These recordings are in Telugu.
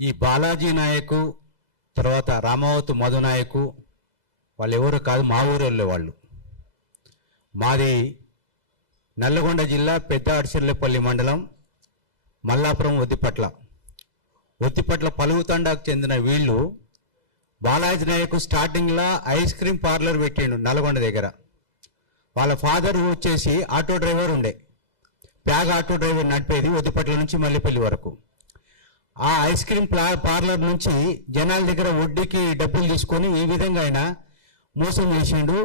ఈ బాలాజీ నాయకు తర్వాత రామావతు మధు నాయకు వాళ్ళు ఎవరు కాదు, మా ఊరు వాళ్ళు. మాది నల్లగొండ జిల్లా పెద్ద అడిసెర్లపల్లి మండలం మల్లాపురం ఒత్తిపట్ల పలుగుతండాకు చెందిన వీళ్ళు బాలాజీ నాయకు స్టార్టింగ్లో ఐస్ క్రీమ్ పార్లర్ పెట్టిండు నల్గొండ దగ్గర. వాళ్ళ ఫాదర్ వచ్చేసి ఆటో డ్రైవర్ ఉండే, ప్యాగ్ ఆటో డ్రైవర్ నడిపేది ఒత్తిపట్ల నుంచి మల్లెపల్లి వరకు. ఆ ఐస్ క్రీమ్ పార్లర్ నుంచి జనాల దగ్గర వడ్డీకి డబ్బులు తీసుకొని ఈ విధంగా ఆయన మోసం చేసిండు.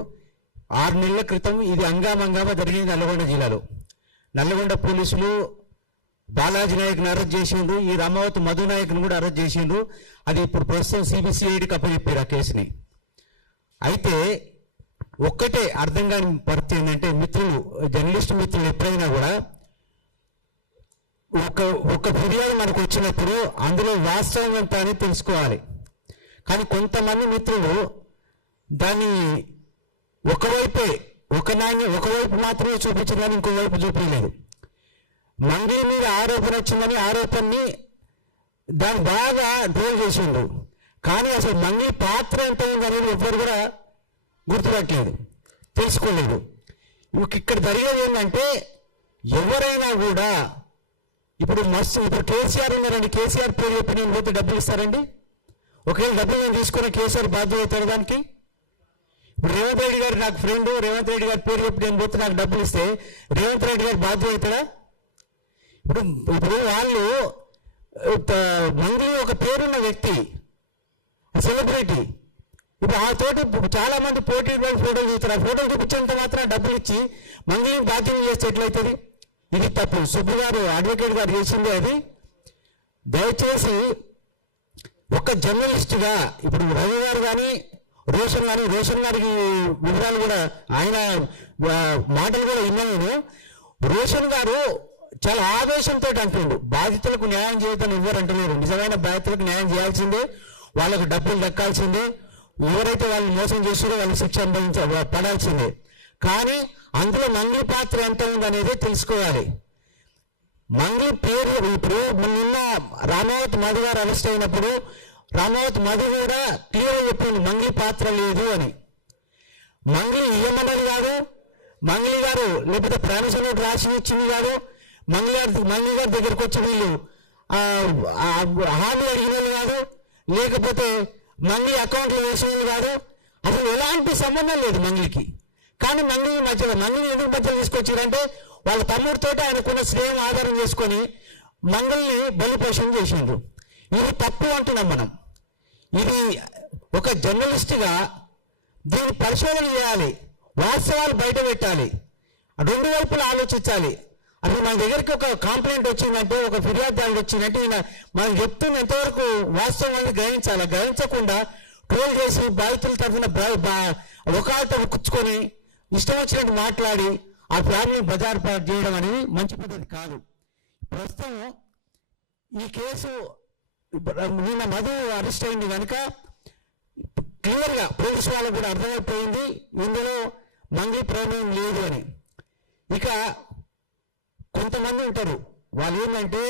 6 నెలల క్రితం ఇది అంగామంగామా జరిగింది నల్గొండ జిల్లాలో. నల్గొండ పోలీసులు బాలాజీ నాయక్ని అరెస్ట్ చేసిండ్రు, ఈ రామావత్ మధు నాయక్ని కూడా అరెస్ట్ చేసిండ్రు. అది ఇప్పుడు ప్రస్తుతం సిబిసిఐడికి అప్పచెప్పారు ఆ కేసుని. అయితే ఒక్కటే అర్థం కాని పరిస్థితి ఏంటంటే, మిత్రులు జర్నలిస్ట్ మిత్రులు ఎప్పుడైనా కూడా ఒక ఫిర్యాదు మనకు వచ్చినప్పుడు అందులో వాస్తవం ఎంత అని తెలుసుకోవాలి. కానీ కొంతమంది మిత్రులు దాన్ని ఒకవైపు మాత్రమే చూపించారు కానీ ఇంకోవైపు చూపించలేదు. మంగళ మీద ఆరోపణ వచ్చిందని ఆరోపణని దాన్ని బాగా ట్రోల్ చేసిండు. కానీ అసలు మంగళ పాత్ర ఎంత ఉందనేది ఎవ్వరు కూడా గుర్తుపట్టలేదు, తెలుసుకోలేదు. ఇక్కడ జరిగేది ఏంటంటే, ఎవరైనా కూడా ఇప్పుడు కేసీఆర్ ఉన్నారండి, కేసీఆర్ పేరు చెప్పి నేను పోతే డబ్బులు ఇస్తారండి? ఒకవేళ డబ్బులు నేను తీసుకున్న కేసీఆర్ బాధ్యత అవుతారు దానికి? ఇప్పుడు రేవంత్ రెడ్డి గారు నాకు ఫ్రెండ్, రేవంత్ రెడ్డి గారి పేరు చెప్పి నేను పోతే నాకు డబ్బులు ఇస్తే రేవంత్ రెడ్డి గారు బాధ్యత అవుతారా? ఇప్పుడు వాళ్ళు మంగళి ఒక పేరున్న వ్యక్తి, సెలబ్రిటీ. ఇప్పుడు ఆ తోటి చాలా మంది పోటీ ఫోటోలు చూస్తారు. ఆ ఫోటోలు చూపించేంత మాత్రం డబ్బులు ఇచ్చి మంగళిని బాధ్యత చేస్తే ఎట్లయితుంది? ఇది తప్పు. సుబ్బు గారు అడ్వకేట్ గారు చేసింది అది. దయచేసి ఒక జర్నలిస్టుగా ఇప్పుడు రవి గారు కానీ రోషన్ గారికి వివరాలు కూడా ఆయన మాటలు కూడా విన్నాను నేను. రోషన్ గారు చాలా ఆవేశంతో అంటుండు, బాధితులకు న్యాయం చేయడం ఎవరు అంటలేరు. నిజమైన బాధితులకు న్యాయం చేయాల్సిందే, వాళ్ళకు డబ్బులు దక్కాల్సిందే, ఎవరైతే వాళ్ళని మోసం చేస్తారో వాళ్ళు శిక్ష పడాల్సిందే. కానీ అందులో మంగళి పాత్ర ఎంత ఉందనేది తెలుసుకోవాలి. మంగళి పేరు ఇప్పుడు నిన్న రామావత్ మధు గారు అరెస్ట్ అయినప్పుడు రామావత్ మధు కూడా క్లియర్ చెప్పింది మంగళి పాత్ర లేదు అని. మంగళి ఇయ్యమన్నది కాదు, మంగళి గారు లేకపోతే ప్రాణశను రాసి ఇచ్చింది కాదు, మంగళి గారి దగ్గరకు వచ్చి వీళ్ళు హామీ అడిగినది కాదు, లేకపోతే మంగళి అకౌంట్లో వేసినది కాదు. అసలు ఎలాంటి సంబంధం లేదు మంగళికి. కానీ మంగళి ఎందుకు మధ్యలో తీసుకొచ్చారంటే, వాళ్ళ తమ్ముడితో ఆయనకున్న స్నేహం ఆధారం చేసుకొని మంగళిని బలిపోషణ చేసిండ్రు. ఇది తప్పు అంటున్నాం మనం. ఇది ఒక జర్నలిస్ట్గా దీన్ని పరిశోధన చేయాలి, వాస్తవాలు బయట పెట్టాలి, 2 వైపులు ఆలోచించాలి. అసలు మన దగ్గరికి ఒక కంప్లైంట్ వచ్చిందంటే, ఒక ఫిర్యాదు వచ్చిందంటే మనం చెప్తున్న ఎంతవరకు వాస్తవం అనేది గ్రహించాలి. గ్రహించకుండా ట్రోల్ చేసి బాధితుల తరఫున ఒకళ్ళతో కూర్చుకొని ఇష్టం వచ్చినట్టు మాట్లాడి ఆ ఫ్యామిలీని బజారు చేయడం అనేది మంచి పద్ధతి కాదు. ప్రస్తుతం ఈ కేసు నిన్న మధు అరెస్ట్ అయింది కనుక క్లియర్గా పోలీసు వాళ్ళకు కూడా అర్థమైపోయింది ఇందులో మంగళి ప్రమేయం లేదు అని. ఇక కొంతమంది ఉంటారు, వాళ్ళు ఏంటంటే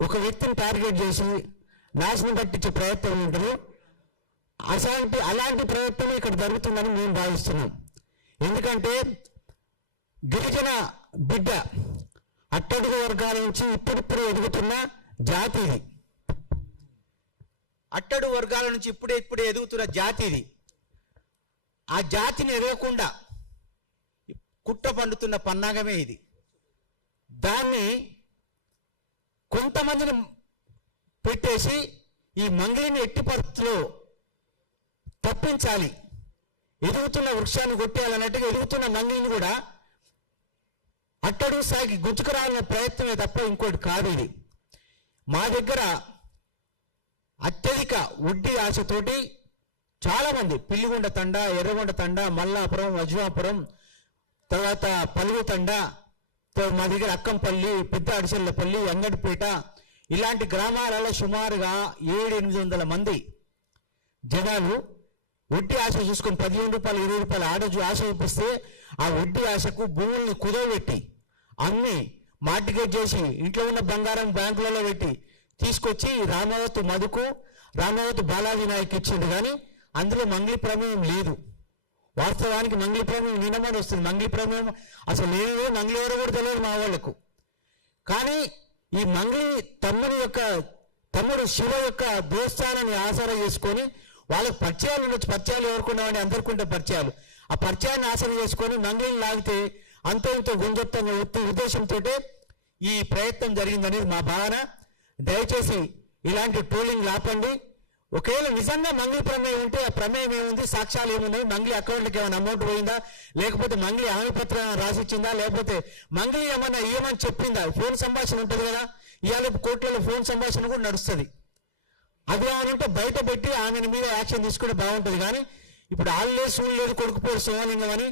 ఒక వ్యక్తిని టార్గెట్ చేసి నాశనం పట్టించే ప్రయత్నం ఉంటారు. అలాంటి ప్రయత్నం ఇక్కడ జరుగుతుందని మేము భావిస్తున్నాం. ఎందుకంటే గిరిజన బిడ్డ అట్టడుగు వర్గాల నుంచి ఇప్పుడిప్పుడు ఎదుగుతున్న జాతి ఇది. అట్టడుగు వర్గాల నుంచి ఇప్పుడే ఎదుగుతున్న జాతి ఇది. ఆ జాతిని ఎదగకుండా కుట్ర పండుతున్న పన్నాగమే ఇది. దాన్ని కొంతమందిని పెట్టేసి ఈ మంగళిని ఎట్టి పరిస్థితుల్లో తప్పించాలి, ఎదుగుతున్న వృక్షాన్ని కొట్టేయాలన్నట్టుగా ఎదుగుతున్న మంగళిని కూడా అట్టడుగు సాగి గుంజుకురావాలనే ప్రయత్నమే తప్ప ఇంకోటి కాదు ఇది. మా దగ్గర అత్యధిక వడ్డీ ఆశతోటి చాలామంది పిల్లిగొండ తండ, ఎర్రగొండ తండ, మల్లాపురం, వజ్రాపురం, తర్వాత పలుగు తండ, మా దగ్గర అక్కంపల్లి, పెద్ద అడిసెల్లపల్లి, అంగడిపేట ఇలాంటి గ్రామాలలో సుమారుగా 700-800 మంది జనాలు వడ్డీ ఆశ చూసుకొని 15 రూపాయలు 20 రూపాయలు ఆడజు ఆశ చూపిస్తే ఆ వడ్డీ ఆశకు భూముల్ని కుదవబెట్టి అమ్మి మార్టిగేజ్ చేసి ఇంట్లో ఉన్న బంగారం బ్యాంకులలో పెట్టి తీసుకొచ్చి రామావతు మధుకు రామావతు బాలాజీ నాయక్ ఇచ్చిండు, కానీ అందులో మంగళి ప్రమేయం లేదు. వాస్తవానికి మంగళి ప్రమేయం నిన్నమని వస్తుంది. మంగళి ప్రమేయం అసలు లేదు, మంగళి ఎవరో కూడా తెలియదు మా వాళ్ళకు. కానీ ఈ మంగళి తమ్ముడు శివ యొక్క దోస్తానని ఆసరా చేసుకొని వాళ్ళకి పరిచయాలు ఉండొచ్చు. పరిచయాలు ఎవరుకున్నామని అందరికుంటే పరిచయాలు, ఆ పరిచయాన్ని ఆసరా చేసుకొని మంగళిని లాగితే అంతో ఇంతో గుంజొత్తనే ఉద్దేశంతో ఈ ప్రయత్నం జరిగిందనేది మా భావన. దయచేసి ఇలాంటి ట్రోలింగ్ ఆపండి. ఒకవేళ నిజంగా మంగళి ప్రమేయం ఉంటే ఆ ప్రమేయం ఏముంది, సాక్ష్యాలు ఏమున్నాయి, మంగళి అకౌంట్కి ఏమైనా అమౌంట్ పోయిందా, లేకపోతే మంగళి హామీ పత్రం రాసిచ్చిందా, లేకపోతే మంగళి ఏమన్నా ఇవ్వమని చెప్పిందా? ఫోన్ సంభాషణ ఉంటుంది కదా, ఇవాళ కోర్టులలో ఫోన్ సంభాషణ కూడా నడుస్తుంది. అది ఏమనంటే బయట పెట్టి ఆమె మీద యాక్షన్ తీసుకుంటే బాగుంటుంది. కానీ ఇప్పుడు ఆళ్ళే సూళ్ళు లేదు కొడుకుపోడు సోమలింగం అని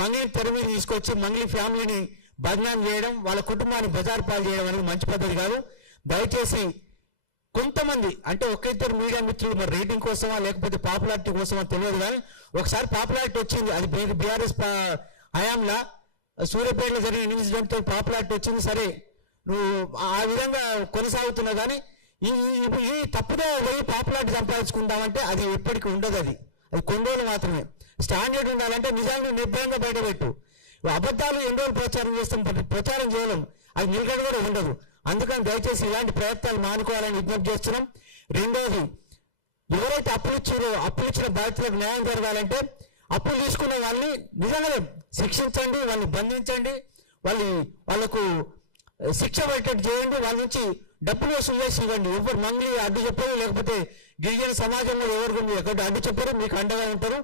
మంగళి తెర మీద తీసుకొచ్చి మంగళి ఫ్యామిలీని బదనాం చేయడం, వాళ్ళ కుటుంబాన్ని బజారు పాలు చేయడం అనేది మంచి పద్ధతి కాదు. దయచేసి కొంతమంది అంటే ఒక ఇద్దరు మీడియా మిత్రులు మరి రేటింగ్ కోసమా లేకపోతే పాపులారిటీ కోసమా తెలియదు, కానీ ఒకసారి పాపులారిటీ వచ్చింది. అది బీఆర్ఎస్ హయాంలా సూర్యాపేటలో జరిగిన ఇన్సిడెంట్తో పాపులారిటీ వచ్చింది. సరే నువ్వు ఆ విధంగా కొనసాగుతున్నావు, కానీ ఈ తప్పుదో పోయి పాపులారిటీ సంపాదించుకుంటామంటే అది ఎప్పటికీ ఉండదు. అది కొన్ని రోజులు మాత్రమే. స్టాండర్డ్ ఉండాలంటే నిజాన్ని నిర్భయంగా బయటపెట్టు. అబద్ధాలు ఎన్ని రోజులు ప్రచారం చేస్తాం, ప్రచారం చేయలేం, అది నిలకడ కూడా ఉండదు. అందుకని దయచేసి ఇలాంటి ప్రయత్నాలు మానుకోవాలని విజ్ఞప్తి చేస్తున్నాం. రెండోది, ఎవరైతే అప్పులు ఇచ్చిన బాధితులకు న్యాయం జరగాలంటే అప్పులు తీసుకున్న వాళ్ళని నిజంగానే శిక్షించండి, వాళ్ళని బంధించండి, వాళ్ళకు శిక్ష పడేటట్టు చేయండి, వాళ్ళ నుంచి డబ్బులు వసూలు చేసి ఇవ్వండి. ఎవరు మంగళి అడ్డు చెప్పరు, లేకపోతే గిరిజన సమాజంలో ఎవరు ఎక్కడ అడ్డు చెప్పరు, మీకు అండగా ఉంటారు.